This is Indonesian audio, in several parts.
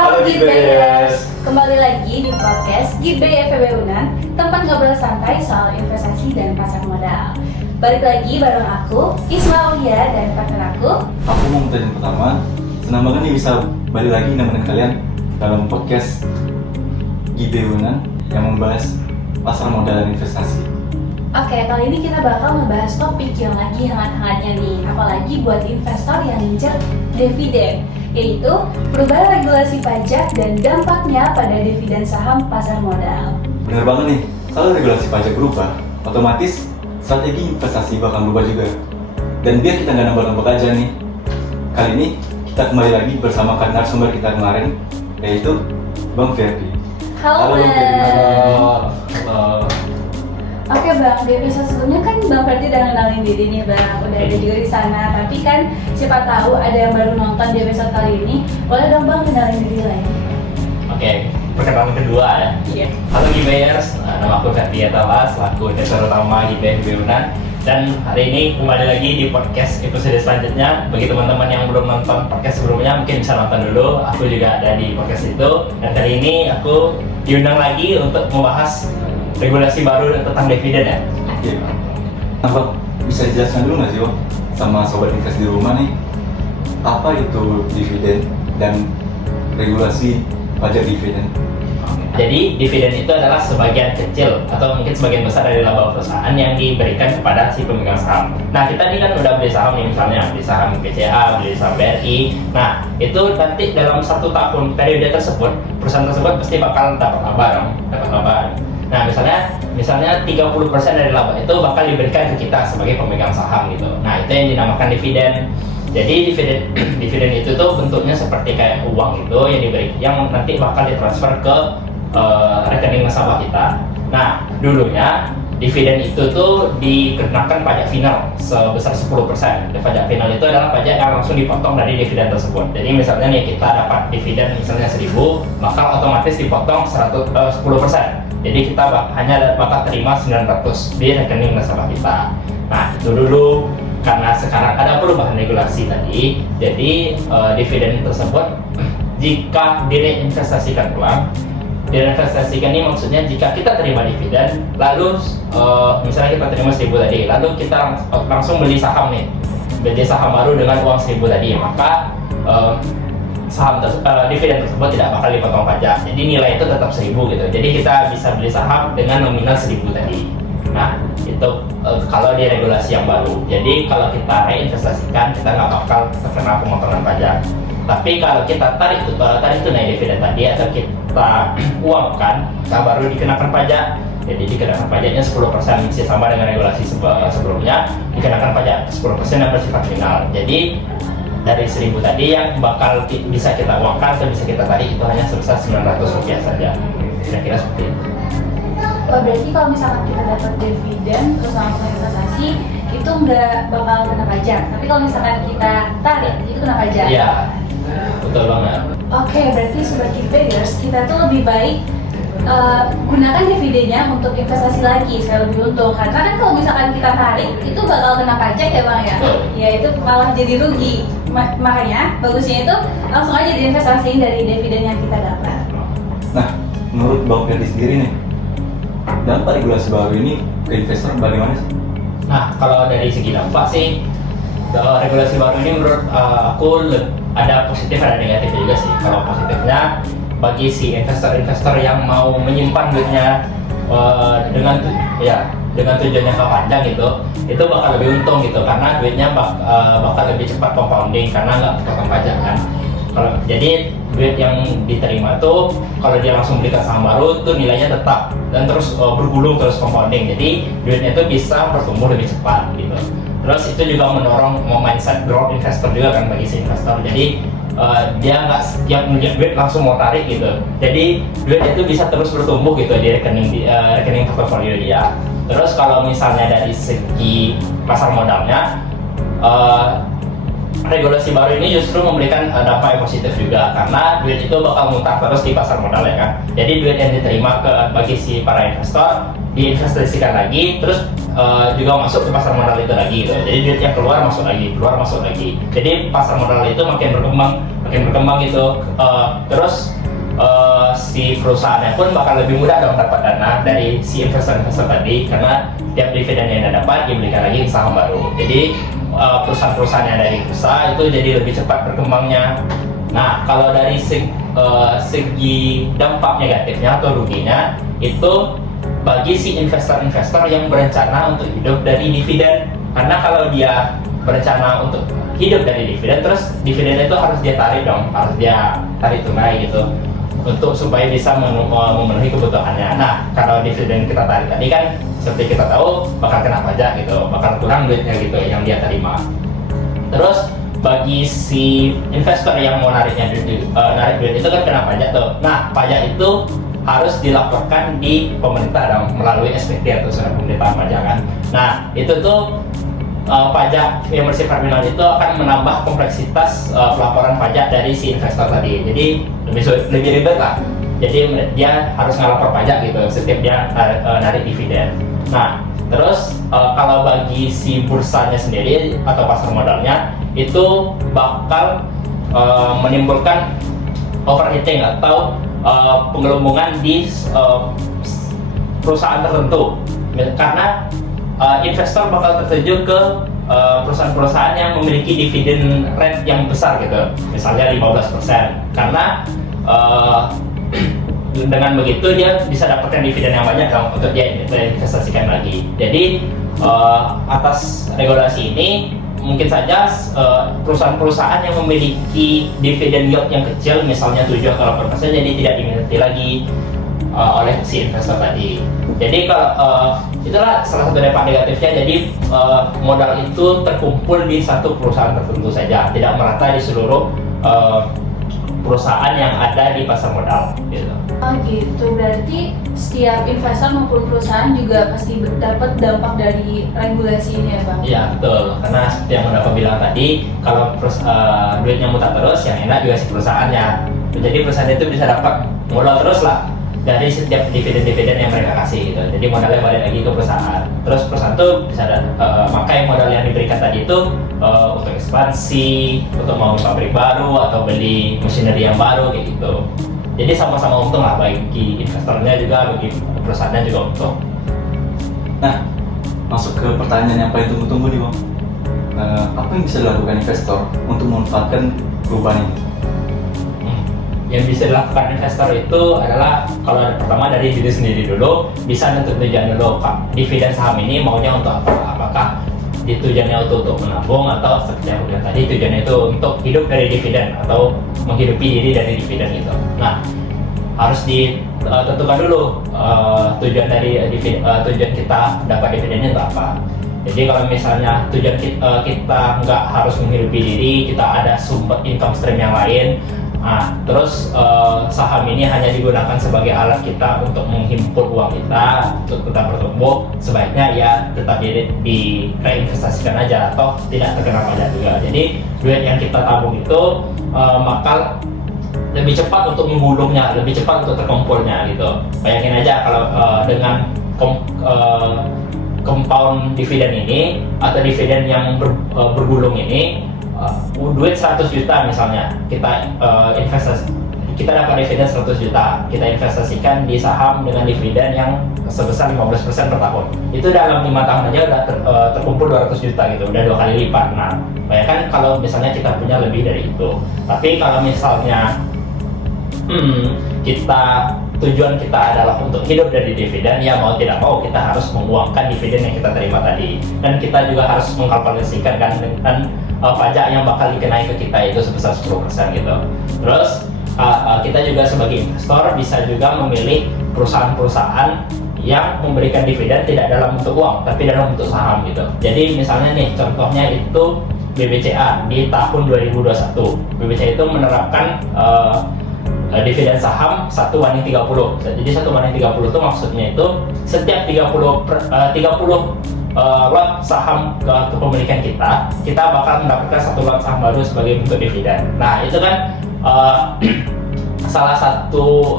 Halo Gibbayers, kembali lagi di podcast Gibbay FEB Unan, tempat ngobrol santai soal investasi dan pasar modal. Balik lagi bareng aku, Isma Aulia, dan partner aku. Aku mau minta yang pertama, senang banget nih bisa balik lagi nemenin kalian dalam podcast Gibbay Unan yang membahas pasar modal dan investasi. Oke, kali ini kita bakal ngebahas topik yang lagi hangat-hangatnya nih, apalagi buat investor yang ngincer dividen, yaitu perubahan regulasi pajak dan dampaknya pada dividen saham pasar modal. Bener banget nih, kalau regulasi pajak berubah, otomatis strategi investasi bakal berubah juga. Dan biar kita nggak nambah-nambah aja nih, kali ini kita kembali lagi bersama narasumber kita kemarin, yaitu Bang Ferdi. Halo Bang. Halo. Oke Bang, di episode sebelumnya kan Bang Ferdi udah ngenalin diri nih Bang, udah ada juga di sana. Tapi kan siapa tahu ada yang baru nonton di episode kali ini, boleh dong Bang kenalin diri lagi. Oke, perkenalan kedua ya. Iya. Halo Gibbayers, nama aku Ferdi Atala, selaku investor utama Gibbay FEB Unan. Dan hari ini kembali lagi di podcast episode selanjutnya. Bagi teman-teman yang belum nonton podcast sebelumnya, mungkin bisa nonton dulu. Aku juga ada di podcast itu. Dan kali ini aku diundang lagi untuk membahas regulasi baru tentang dividen ya. Iya, Bang. Bisa dijelaskan dulu nggak sih, Bang, sama sobat invest di rumah nih, apa itu dividen dan regulasi pajak dividen? Jadi dividen itu adalah sebagian kecil atau mungkin sebagian besar dari laba perusahaan yang diberikan kepada si pemegang saham. Nah, kita ini kan udah beli saham nih, misalnya beli saham BCA, beli saham BRI. Nah, itu nanti dalam 1 tahun periode tersebut, perusahaan tersebut pasti bakal dapat laba. Nah, misalnya 30% dari laba itu bakal diberikan ke kita sebagai pemegang saham gitu. Nah, itu yang dinamakan dividen. Jadi dividen itu tuh bentuknya seperti kayak uang gitu yang nanti bakal ditransfer ke rekening nasabah kita. Nah, dulunya dividen itu tuh dikenakan pajak final sebesar 10%. Pajak final itu adalah pajak yang langsung dipotong dari dividen tersebut. Jadi misalnya nih kita dapat dividen misalnya 1.000, maka otomatis dipotong 10%. Jadi kita hanya bakal terima 900 di rekening nasabah kita. Nah, itu dulu. Karena sekarang ada perubahan regulasi tadi, jadi dividen tersebut jika direinvestasikan ulang, direinvestasikan ini maksudnya jika kita terima dividen, lalu misalnya kita terima 1.000 tadi, lalu kita langsung beli saham nih, beli saham baru dengan uang 1.000 tadi, maka dividen tersebut tidak bakal dipotong pajak. Jadi nilai itu tetap 1.000 gitu. Jadi kita bisa beli saham dengan nominal 1.000 tadi. Nah, itu kalau di regulasi yang baru. Jadi kalau kita reinvestasikan, kita nggak bakal terkena pemotongan pajak. Tapi kalau kita tarik tunai dividen tadi atau kita uangkan, kita baru dikenakan pajak. Jadi dikenakan pajaknya 10%, masih sama dengan regulasi sebelumnya, dikenakan pajak 10% yang bersifat final. Jadi dari 1.000 tadi yang bakal bisa kita uangkan atau bisa kita tarik itu hanya sebesar Rp900 saja. Kira-kira seperti itu. Oh, berarti kalau misalkan kita dapat dividen terus langsung investasi, itu nggak bakal kena pajak. Tapi kalau misalkan kita tarik, itu kena pajak. Iya, betul banget. Oke, berarti sobat Gibbayers, kita tuh lebih baik gunakan dividennya untuk investasi lagi supaya lebih untung. Karena kan kalau misalkan kita tarik, itu bakal kena pajak ya Bang ya? Ya itu malah jadi rugi. Makanya bagusnya itu langsung aja diinvestasiin dari dividen yang kita dapat. Nah, menurut Bang Ferdi sendiri nih, dampak regulasi baru ini ke investor bagaimana sih? Nah, kalau dari segi dampak sih, regulasi baru ini menurut aku ada positif ada negatif juga sih. Kalau positifnya bagi si investor-investor yang mau menyimpan duitnya dengan tujuan jangka panjang itu bakal lebih untung gitu, karena duitnya bakal lebih cepat compounding karena nggak potong pajak kan. Jadi duit yang diterima tuh kalau dia langsung beli saham baru tuh nilainya tetap dan terus bergulung terus compounding. Jadi duitnya itu bisa bertumbuh lebih cepat gitu. Terus itu juga mendorong mindset growth investor juga kan bagi si investor. Jadi dia nggak setiap melihat duit langsung mau tarik gitu. Jadi duit itu bisa terus bertumbuh gitu di rekening portofolio dia. Terus kalau misalnya dari segi pasar modalnya, regulasi baru ini justru memberikan dampak yang positif juga, karena duit itu bakal mutar terus di pasar modal ya kan. Jadi duit yang diterima bagi si para investor diinvestasikan lagi, terus juga masuk ke pasar modal itu lagi gitu. Jadi duit yang keluar masuk lagi. Jadi pasar modal itu makin berkembang makin berkembang gitu. Terus si perusahaannya pun bakal lebih mudah dong dapat dana dari si investor-investor tadi, karena tiap dividen yang dia dapat dibelikan lagi ke saham baru. Jadi perusahaan-perusahaan yang dari bursa itu jadi lebih cepat berkembangnya. Nah, kalau dari segi dampak negatifnya atau ruginya itu bagi si investor-investor yang berencana untuk hidup dari dividen. Karena kalau dia berencana untuk hidup dari dividen, terus dividen itu harus dia tarik dong, harus dia tarik tunai gitu, untuk supaya bisa memenuhi kebutuhannya. Nah, kalau dividen kita tarik tadi kan seperti kita tahu bakal kena pajak gitu, bakal kurang duitnya gitu yang dia terima. Terus bagi si investor yang mau narik duit itu kan kena pajak tuh. Nah, pajak itu harus dilaporkan di pemerintah dong melalui SPT atau surat pemerintahan pajak kan. Nah, itu tuh pajak yang bersifat final itu akan menambah kompleksitas pelaporan pajak dari si investor tadi. Jadi lebih ribet lah. Jadi dia harus ngelapor pajak gitu setiap dia narik dividen. Nah, terus kalau bagi si bursanya sendiri atau pasar modalnya itu bakal menimbulkan overheating atau penggelembungan di perusahaan tertentu, karena investor bakal tertuju ke perusahaan-perusahaan yang memiliki dividen rate yang besar gitu, misalnya 15%, karena dengan begitu dia bisa dapatkan dividen yang banyak dong untuk dia investasikan lagi. Jadi atas regulasi ini mungkin saja perusahaan-perusahaan yang memiliki dividen yield yang kecil, misalnya 7 atau 8%, jadi tidak diminati lagi oleh si investor tadi. Jadi kalau itulah salah satu dampak negatifnya. Jadi modal itu terkumpul di satu perusahaan tertentu saja, tidak merata di seluruh perusahaan yang ada di pasar modal gitu. Oh gitu, berarti setiap investor maupun perusahaan juga pasti dapat dampak dari regulasi ini ya Bang? Iya betul, karena seperti yang udah aku bilang tadi, kalau duitnya muter terus, yang enak juga si perusahaannya. Jadi perusahaan itu bisa dapat modal terus lah dari setiap dividen-dividen yang mereka kasih gitu. Jadi modalnya balik lagi ke perusahaan. Terus perusahaan tuh bisa makai modal yang diberikan tadi itu untuk ekspansi, untuk mau pabrik baru atau beli machinery yang baru kayak gitu. Jadi sama-sama untung lah, bagi investornya juga, bagi perusahaannya juga untung. Nah, masuk ke pertanyaan yang paling tunggu-tunggu nih Bang. Apa yang bisa dilakukan investor untuk memanfaatkan perubahan ini? Yang bisa dilakukan investor itu adalah, kalau pertama dari diri sendiri dulu, bisa nentuin tujuan dulu, dividen saham ini maunya untuk apa? Apakah tujuannya untuk menabung, atau seperti yang udah tadi tujuannya itu untuk hidup dari dividen atau menghidupi diri dari dividen gitu. Nah, harus ditentukan dulu tujuan dari tujuan kita dapat dividennya untuk apa. Jadi kalau misalnya tujuan kita nggak harus menghidupi diri, kita ada sumber income stream yang lain. Nah, terus saham ini hanya digunakan sebagai alat kita untuk menghimpun uang kita untuk tetap bertumbuh, sebaiknya ya tetap reinvestasikan aja atau tidak terkena pajak juga. Jadi duit yang kita tabung itu bakal lebih cepat untuk menggulungnya, lebih cepat untuk terkumpulnya gitu. Bayangin aja kalau dengan compound dividen ini atau dividen yang bergulung ini, duit 100 juta misalnya kita dapat dividen 100 juta, kita investasikan di saham dengan dividen yang sebesar 15% per tahun. Itu dalam 5 tahun aja udah terkumpul 200 juta gitu, udah 2 kali lipat. Nah, bayangkan kalau misalnya kita punya lebih dari itu. Tapi kalau misalnya tujuan kita adalah untuk hidup dari dividen, ya mau tidak mau kita harus menguangkan dividen yang kita terima tadi, dan kita juga harus mengkalkulasikan kan dengan pajak yang bakal dikenai ke kita itu sebesar 10% gitu. Terus kita juga sebagai investor bisa juga memilih perusahaan-perusahaan yang memberikan dividen tidak dalam bentuk uang tapi dalam bentuk saham gitu. Jadi misalnya nih contohnya itu BBCA di tahun 2021. BBCA itu menerapkan dividen saham 1 banding 30. Jadi 1 banding 30 itu maksudnya itu setiap 30 lot saham kepemilikan kita bakal mendapatkan 1 lot saham baru sebagai bentuk dividen. Nah, itu kan salah satu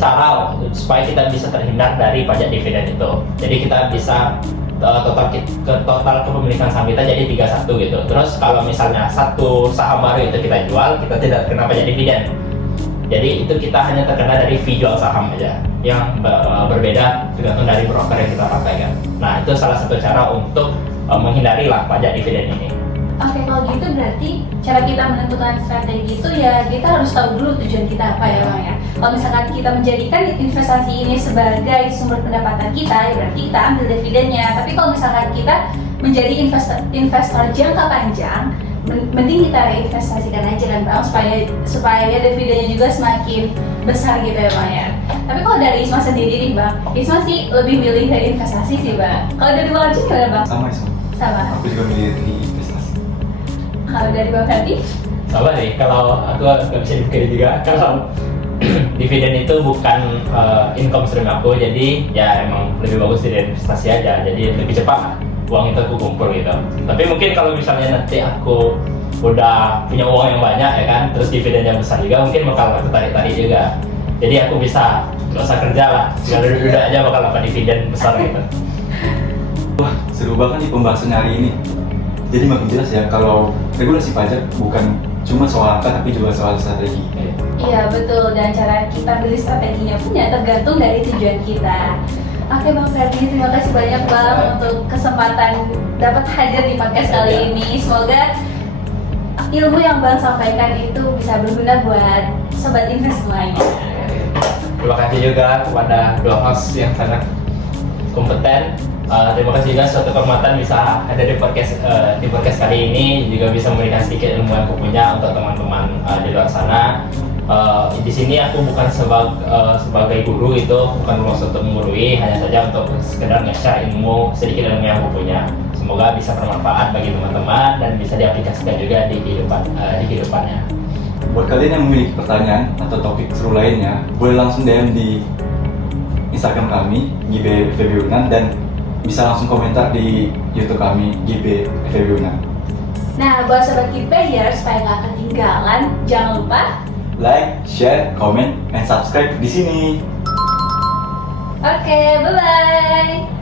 cara supaya kita bisa terhindar dari pajak dividen itu. Jadi kita bisa total kepemilikan saham kita jadi 31 gitu. Terus kalau misalnya satu saham baru itu kita jual, kita tidak terkena pajak dividen. Jadi itu kita hanya terkena dari fee jual saham aja, yang berbeda tergantung dari broker yang kita pakai kan. Nah itu salah satu cara untuk menghindari lah pajak dividen ini. Oke, kalau gitu berarti cara kita menentukan strategi itu ya kita harus tahu dulu tujuan kita apa ya Bang ya. Kalau misalkan kita menjadikan investasi ini sebagai sumber pendapatan kita, ya berarti kita ambil dividennya. Tapi kalau misalkan kita menjadi investor jangka panjang, mending kita reinvestasikan aja kan Bang, supaya dividennya juga semakin besar gitu ya Bang ya. Tapi kalau dari Isma sendiri nih Bang, Isma sih lebih milih reinvestasi sih Bang. Kalau dari Bang Arjun gimana Bang? Sama Isma. Sama. Aku juga milih investasi. Kalau dari Bang Ferdi? Sama nih, kalau aku nggak bisa dipikir juga kalau dividen itu bukan income stream aku, jadi ya emang lebih bagus di investasi aja, jadi lebih cepat uang itu aku kumpul gitu. Tapi mungkin kalau misalnya nanti aku udah punya uang yang banyak ya kan, terus dividennya besar juga, mungkin bakal aku tarik juga. Jadi aku bisa nggak usah kerja lah, tinggal duduk aja bakal dapat dividen besar gitu. Wah, seru banget nih pembahasan hari ini. Jadi makin jelas ya kalau regulasi pajak bukan cuma soal angka tapi juga soal strategi. Iya betul, dan cara kita beli strateginya pun ya tergantung dari tujuan kita. Oke Bang Ferdi, terima kasih banyak Bang untuk kesempatan dapat hadir di podcast kali ini. Semoga ilmu yang Bang sampaikan itu bisa berguna buat sobat invest semuanya. Terima kasih juga kepada dua host yang sangat kompeten. Terima kasih juga suatu kehormatan bisa ada di podcast kali ini, juga bisa memberikan sedikit ilmu yang aku punya untuk teman-teman di luar sana. Di sini aku bukan sebagai guru gitu, bukan maksud untuk menggurui, hanya saja untuk sekedar nge-share sedikit ilmu yang aku punya. Semoga bisa bermanfaat bagi teman-teman dan bisa diaplikasikan juga di kehidupannya. Buat kalian yang memiliki pertanyaan atau topik seru lainnya, boleh langsung DM di Instagram kami GB_FEB_UNAN dan bisa langsung komentar di YouTube kami GB_FEB_UNAN. Nah, buat sobat Keeper supaya nggak ketinggalan, jangan lupa Like, share, comment, and subscribe di sini. Oke, bye-bye.